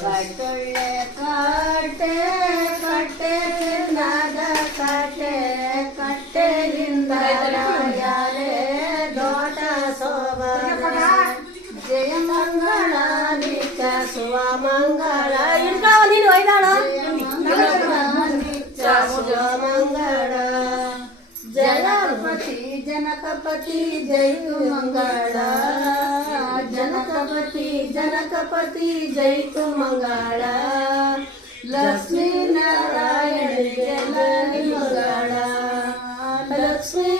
ಕಟ್ಟೊಳ್ಳೆ ಕಟ್ಟೆ ಕಟ್ಟೆ ಚಿನ್ನದ ಕಟ್ಟೆ ಕಟ್ಟೆಯಿಂದ ಯಾಲೆ ದೋಟ ಶೋಭ ಜಯ ಮಂಗಳ ನಿತ್ಯ ಶುಭ ಮಂಗಳ ನೀನು ಒಯ್ದಾಳ ನಿತ್ಯ ಶುಭ ಮಂಗಳ ಜನಪತಿ ಜನಕಪತಿ ಜೈತು ಮಂಗಳ ಜನಕಪತಿ ಜನಕಪತಿ ಜೈತು ಮಂಗಳ ಲಕ್ಷ್ಮೀ ನಾರಾಯಣಿಗೆ ಮಂಗಳ ಲಕ್ಷ್ಮೀ